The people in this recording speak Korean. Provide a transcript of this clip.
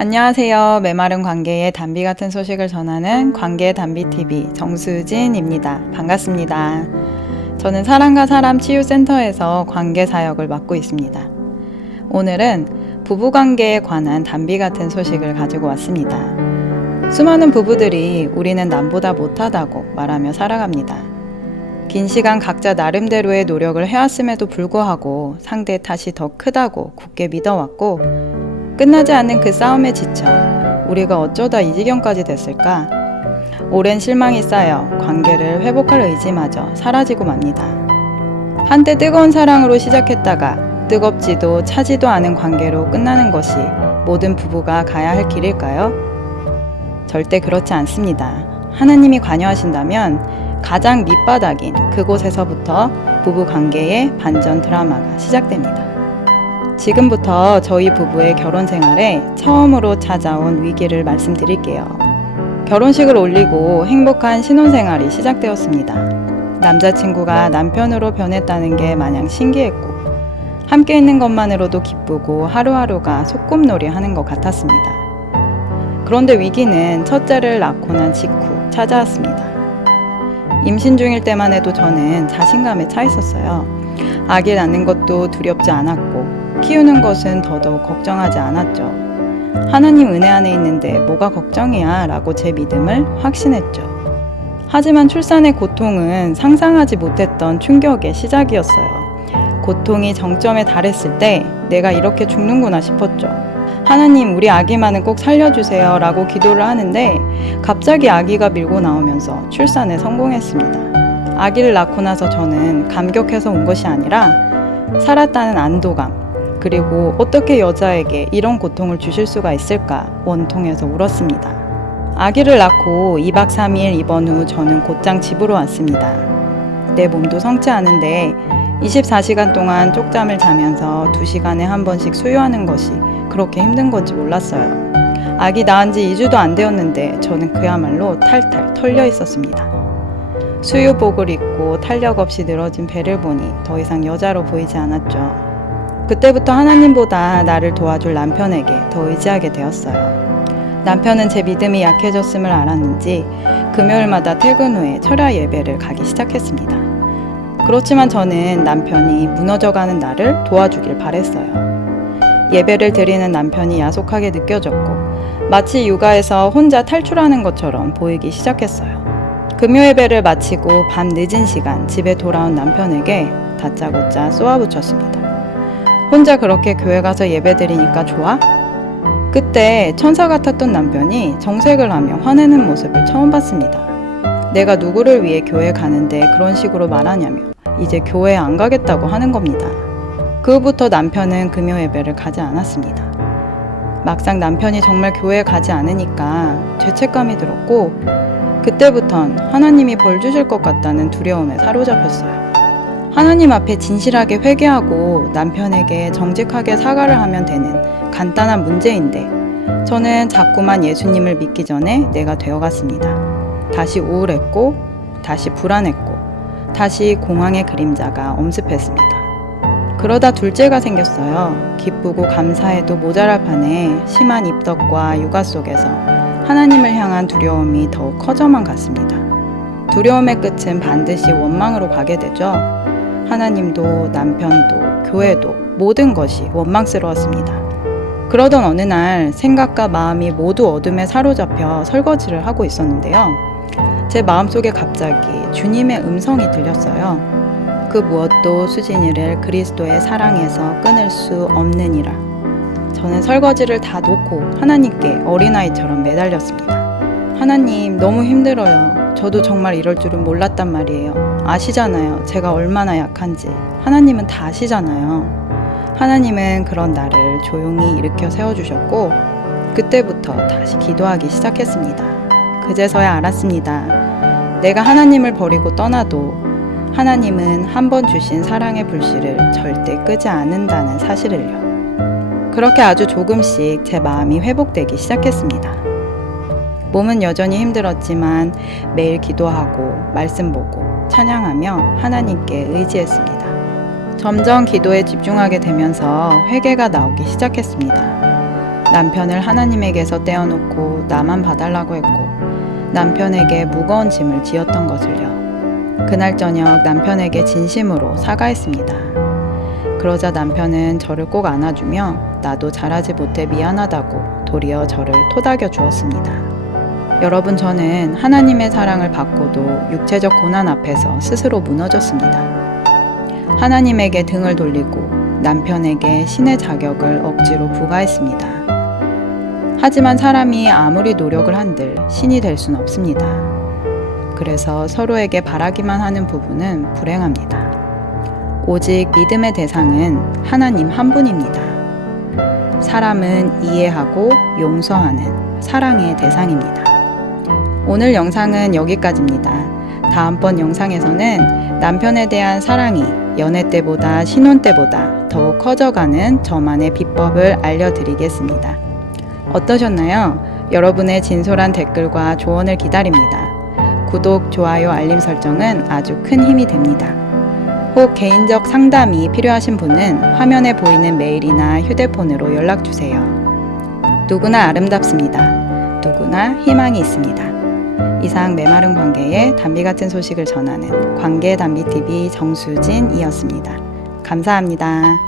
안녕하세요. 메마른 관계의 단비 같은 소식을 전하는 관계의 단비TV 정수진입니다. 반갑습니다. 저는 사람과 사람 치유센터에서 관계 사역을 맡고 있습니다. 오늘은 부부관계에 관한 단비 같은 소식을 가지고 왔습니다. 수많은 부부들이 우리는 남보다 못하다고 말하며 살아갑니다. 긴 시간 각자 나름대로의 노력을 해왔음에도 불구하고 상대의 탓이 더 크다고 굳게 믿어왔고 끝나지 않는 그 싸움에 지쳐 우리가 어쩌다 이 지경까지 됐을까? 오랜 실망이 쌓여 관계를 회복할 의지마저 사라지고 맙니다. 한때 뜨거운 사랑으로 시작했다가 뜨겁지도 차지도 않은 관계로 끝나는 것이 모든 부부가 가야 할 길일까요? 절대 그렇지 않습니다. 하나님이 관여하신다면 가장 밑바닥인 그곳에서부터 부부 관계의 반전 드라마가 시작됩니다. 지금부터 저희 부부의 결혼 생활에 처음으로 찾아온 위기를 말씀드릴게요. 결혼식을 올리고 행복한 신혼생활이 시작되었습니다. 남자친구가 남편으로 변했다는 게 마냥 신기했고 함께 있는 것만으로도 기쁘고 하루하루가 소꿉놀이 하는 것 같았습니다. 그런데 위기는 첫째를 낳고 난 직후 찾아왔습니다. 임신 중일 때만 해도 저는 자신감에 차 있었어요. 아기 낳는 것도 두렵지 않았고 키우는 것은 더더욱 걱정하지 않았죠. 하나님 은혜 안에 있는데 뭐가 걱정이야 라고 제 믿음을 확신했죠. 하지만 출산의 고통은 상상하지 못했던 충격의 시작이었어요. 고통이 정점에 달했을 때 내가 이렇게 죽는구나 싶었죠. 하나님 우리 아기만은 꼭 살려주세요 라고 기도를 하는데 갑자기 아기가 밀고 나오면서 출산에 성공했습니다. 아기를 낳고 나서 저는 감격해서 온 것이 아니라 살았다는 안도감 그리고 어떻게 여자에게 이런 고통을 주실 수가 있을까 원통해서 울었습니다. 아기를 낳고 2박 3일 입원 후 저는 곧장 집으로 왔습니다. 내 몸도 성치 않은데 24시간 동안 쪽잠을 자면서 2시간에 한 번씩 수유하는 것이 그렇게 힘든 건지 몰랐어요. 아기 낳은 지 2주도 안 되었는데 저는 그야말로 탈탈 털려 있었습니다. 수유복을 입고 탄력 없이 늘어진 배를 보니 더 이상 여자로 보이지 않았죠. 그때부터 하나님보다 나를 도와줄 남편에게 더 의지하게 되었어요. 남편은 제 믿음이 약해졌음을 알았는지 금요일마다 퇴근 후에 철야 예배를 가기 시작했습니다. 그렇지만 저는 남편이 무너져가는 나를 도와주길 바랬어요. 예배를 드리는 남편이 야속하게 느껴졌고 마치 육아에서 혼자 탈출하는 것처럼 보이기 시작했어요. 금요 예배를 마치고 밤 늦은 시간 집에 돌아온 남편에게 다짜고짜 쏘아붙였습니다. 혼자 그렇게 교회 가서 예배드리니까 좋아? 그때 천사 같았던 남편이 정색을 하며 화내는 모습을 처음 봤습니다. 내가 누구를 위해 교회 가는데 그런 식으로 말하냐며 이제 교회에 안 가겠다고 하는 겁니다. 그 후부터 남편은 금요 예배를 가지 않았습니다. 막상 남편이 정말 교회에 가지 않으니까 죄책감이 들었고 그때부턴 하나님이 벌 주실 것 같다는 두려움에 사로잡혔어요. 하나님 앞에 진실하게 회개하고 남편에게 정직하게 사과를 하면 되는 간단한 문제인데 저는 자꾸만 예수님을 믿기 전에 내가 되어갔습니다. 다시 우울했고 다시 불안했고 다시 공황의 그림자가 엄습했습니다. 그러다 둘째가 생겼어요. 기쁘고 감사해도 모자랄 판에 심한 입덕과 육아 속에서 하나님을 향한 두려움이 더욱 커져만 갔습니다. 두려움의 끝은 반드시 원망으로 가게 되죠. 하나님도 남편도 교회도 모든 것이 원망스러웠습니다. 그러던 어느 날 생각과 마음이 모두 어둠에 사로잡혀 설거지를 하고 있었는데요. 제 마음속에 갑자기 주님의 음성이 들렸어요. 그 무엇도 수진이를 그리스도의 사랑에서 끊을 수 없느니라. 저는 설거지를 다 놓고 하나님께 어린아이처럼 매달렸습니다. 하나님 너무 힘들어요. 저도 정말 이럴 줄은 몰랐단 말이에요. 아시잖아요. 제가 얼마나 약한지. 하나님은 다 아시잖아요. 하나님은 그런 나를 조용히 일으켜 세워주셨고 그때부터 다시 기도하기 시작했습니다. 그제서야 알았습니다. 내가 하나님을 버리고 떠나도 하나님은 한 번 주신 사랑의 불씨를 절대 끄지 않는다는 사실을요. 그렇게 아주 조금씩 제 마음이 회복되기 시작했습니다. 몸은 여전히 힘들었지만 매일 기도하고 말씀 보고 찬양하며 하나님께 의지했습니다. 점점 기도에 집중하게 되면서 회개가 나오기 시작했습니다. 남편을 하나님에게서 떼어놓고 나만 봐달라고 했고 남편에게 무거운 짐을 지었던 것을요. 그날 저녁 남편에게 진심으로 사과했습니다. 그러자 남편은 저를 꼭 안아주며 나도 잘하지 못해 미안하다고 도리어 저를 토닥여 주었습니다. 여러분, 저는 하나님의 사랑을 받고도 육체적 고난 앞에서 스스로 무너졌습니다. 하나님에게 등을 돌리고 남편에게 신의 자격을 억지로 부과했습니다. 하지만 사람이 아무리 노력을 한들 신이 될 수는 없습니다. 그래서 서로에게 바라기만 하는 부부는 불행합니다. 오직 믿음의 대상은 하나님 한 분입니다. 사람은 이해하고 용서하는 사랑의 대상입니다. 오늘 영상은 여기까지입니다. 다음번 영상에서는 남편에 대한 사랑이 연애 때보다 신혼 때보다 더욱 커져가는 저만의 비법을 알려드리겠습니다. 어떠셨나요? 여러분의 진솔한 댓글과 조언을 기다립니다. 구독, 좋아요, 알림 설정은 아주 큰 힘이 됩니다. 혹 개인적 상담이 필요하신 분은 화면에 보이는 메일이나 휴대폰으로 연락주세요. 누구나 아름답습니다. 누구나 희망이 있습니다. 이상 메마른 관계의 담비 같은 소식을 전하는 관계의 담비TV 정수진이었습니다. 감사합니다.